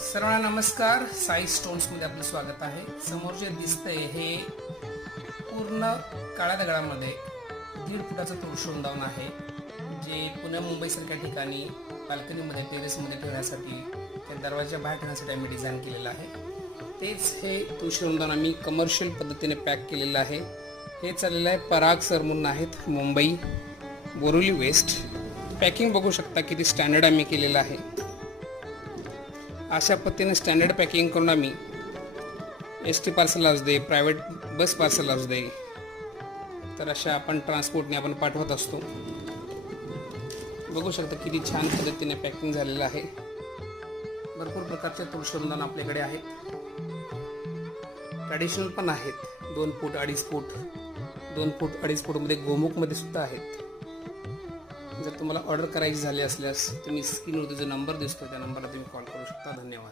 सर्वांना नमस्कार. साई स्टोन्समध्ये आपलं स्वागत आहे. समोर जे दिसतंय हे पूर्ण काळ्या दगडामध्ये 1.5 फुटाचं तुळशी वृंदावन आहे, जे पुणे मुंबईसारख्या ठिकाणी बाल्कनीमध्ये टेरेसमध्ये ठेवण्यासाठी त्या दरवाजा बाहेर ठेवण्यासाठी आम्ही डिझाईन केलेलं आहे. तेच हे तुळशी वृंदावन आम्ही कमर्शियल पद्धतीने पॅक केलेलं आहे. हे चाललेलं आहे पराग सर म्हणून आहेत, मुंबई बोरिवली वेस्ट. पॅकिंग बघू शकता किती स्टँडर्ड आम्ही केलेलं आहे. अशा पद्धतीने स्टँडर्ड पॅकिंग करून आम्ही ST पार्सल असू दे, प्रायव्हेट बस पार्सल असू दे, तर अशा आपण ट्रान्सपोर्टने आपण पाठवत असतो. बघू शकता किती छान पद्धतीने पॅकिंग झालेलं आहे. भरपूर प्रकारचे तुळशी वृंदावन आपल्याकडे आहेत. ट्रॅडिशनल पण आहेत. 2 फूट 2.5 फूट 2 फूट 2.5 फूटमध्ये गोमुखमध्ये सुद्धा आहेत. जर तुम्हाला ऑर्डर करायची झाली असल्यास तुम्ही स्क्रीनवरती जो नंबर दिसतो त्या नंबरला तुम्ही कॉल करू शकता. धन्यवाद.